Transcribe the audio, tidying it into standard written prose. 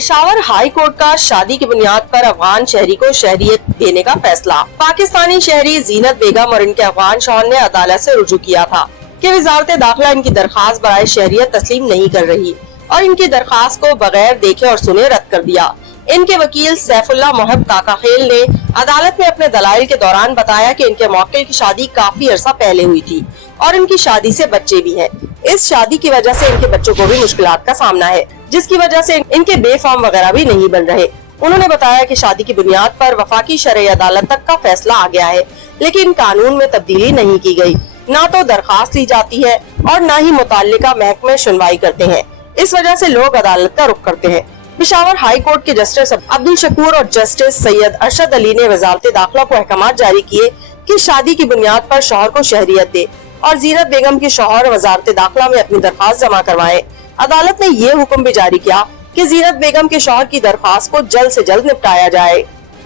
Peshawar high court का शादी की बुनियाद पर अफगान शहरी को शहरियत देने का फैसला। पाकिस्तानी शहरी जीनत बेगम और इनके अफगान शौहर ने अदालत से रुजू किया था कि वजारत दाखिला इनकी दरखास्त बराए शहरियत तस्लीम नहीं कर रही और इनकी दरखास्त को बगैर देखे और सुने रद्द कर दिया। इनके वकील सैफुल्लाह मोहब ताकाखेल ने अदालत में अपने दलाइल के दौरान बताया कि इनके मौक्किल की शादी काफी अरसा पहले हुई थी और इनकी शादी से बच्चे भी हैं। इस शादी की वजह से इनके बच्चों को भी मुश्किलात का सामना है, जिसकी वजह से इनके बेफार्म वगैरह भी नहीं बन रहे। उन्होंने बताया कि शादी की बुनियाद पर वफाकी शरई अदालत तक का फैसला आ गया है, लेकिन कानून में तब्दीली नहीं की गई। ना तो दरखास्त ली जाती है और न ही मुताल्लिका महकमे सुनवाई करते हैं। इस वजह से लोग अदालत का रुख करते हैं। पेशावर हाई कोर्ट के जस्टिस अब्दुल शकूर और जस्टिस सैयद अरशद अली ने वजारत दाखिला को अहकाम जारी किए कि शादी की बुनियाद पर शौहर को शहरियत दे और जीनत बेगम के शौहर वजारत दाखिला में अपनी दरखास्त जमा करवाएं। अदालत ने ये हुक्म भी जारी किया कि जीनत बेगम के शौहर की दरखास्त को जल्द से जल्द निपटाया जाए।